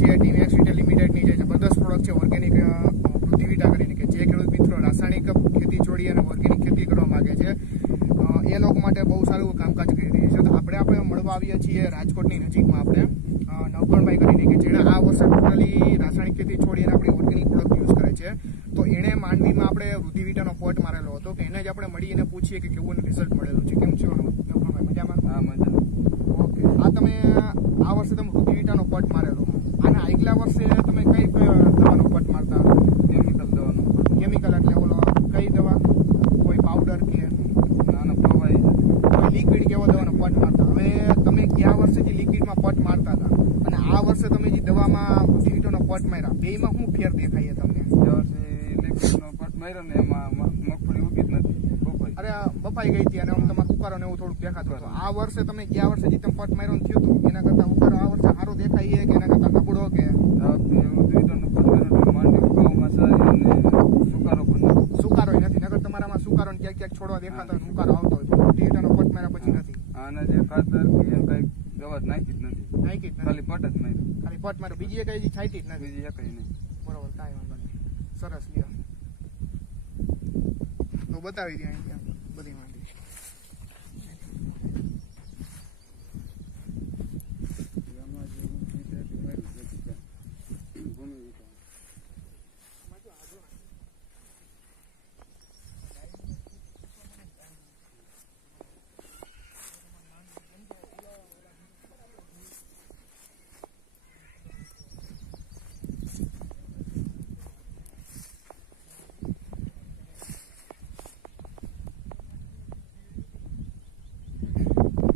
જે ટીમ એક્સિટે લિમિટેડની જે જબરદસ્ત પ્રોડક્ટ છે ઓર્ગેનિક વૃદ્ધિવિટા કરીને કે જે ખેડૂત મિત્રો રાસાયણિક ખેતી છોડી અને ઓર્ગેનિક ખેતી કરવા માંગે છે એ લોકો માટે બહુ સારું કામકાજ કરી રહી છે. તો આપણે મળવા આવીએ છીએ રાજકોટની નજીકમાં આપણે નવકણભાઈ કરીને કે જેણે આ વર્ષે ટોટલી રાસાયણિક ખેતી છોડી અને આપણી ઓર્ગેનિક પ્રોડક્ટ યુઝ કરે છે. તો એણે માંડવીમાં આપણે વૃદ્ધિવિટાનો પોટ મારેલો હતો કે એને જ આપણે મળી અને પૂછીએ કે કેવું રિઝલ્ટ મળેલું છે. કેમ છો નવકણભાઈ, મજામાં? હા, મજામાં. ઓકે, આ વર્ષે તમે વૃદ્ધિવિટાનો પોટ મારેલો, અને આગલા વર્ષે તમે કઈ દવાનો પોટ મારતા? કેમિકલ દવાનો. કેમિકલ એટલે ઓલો કઈ દવા, કોઈ પાવડર કે નાના પ્રવાહી લિક્વિડ કેવો દવાનો પોટ મારતા? હવે તમે ગયા વર્ષે જે લિક્વિડમાં પોટ મારતા હતા અને આ વર્ષે તમે જે દવામાં વૃદ્ધિવિટાનો પોટ માર્યા, બેમાં શું ફેર દેખાય તમને? ગયા વર્ષે ઇલેક્ટ્રિકનો પટ માર્યો ને એમાં મગફળી ઉગી જ નથી, બફાઈ. અરે બફાઈ ગઈ હતી અને આમ તમારે ઉકારો ને એવું થોડુંક દેખાતું હતું. આ વર્ષે તમે ગયા વર્ષે જે તમે પોટ માર્યો થયું હતું એના કરતા ઉકારો આ વર્ષે સારો દેખાય કે એના કરતા નબળો કે? આ વખતે વૃદ્ધિવિટાનો પટ માર્યો એટલે માંડવી ઉગાવવામાં સારી અને સુકારો પણ નથી. સુકારો નથી, નકર તમારામાં સુકારો ને ક્યાંક ક્યાંક છોડવા દેખાતો હોય, ઉકારો આવતો હોય, પણ વૃદ્ધિવિટાનો પોટ માર્યા પછી નથી. આના જે ખાતર કે કઈ દવા નાખી જ નથી, નાખી જ નથી, ખાલી પટ જ માર્યો. ખાલી પોટ માર્યો, બીજી કઈ છાંટી જ નથી. બીજી એકઈ નહીં. બરોબર, કાંઈ વાંધો નહીં, સરસ લ્યો તો બતાવી દે અહીંયા.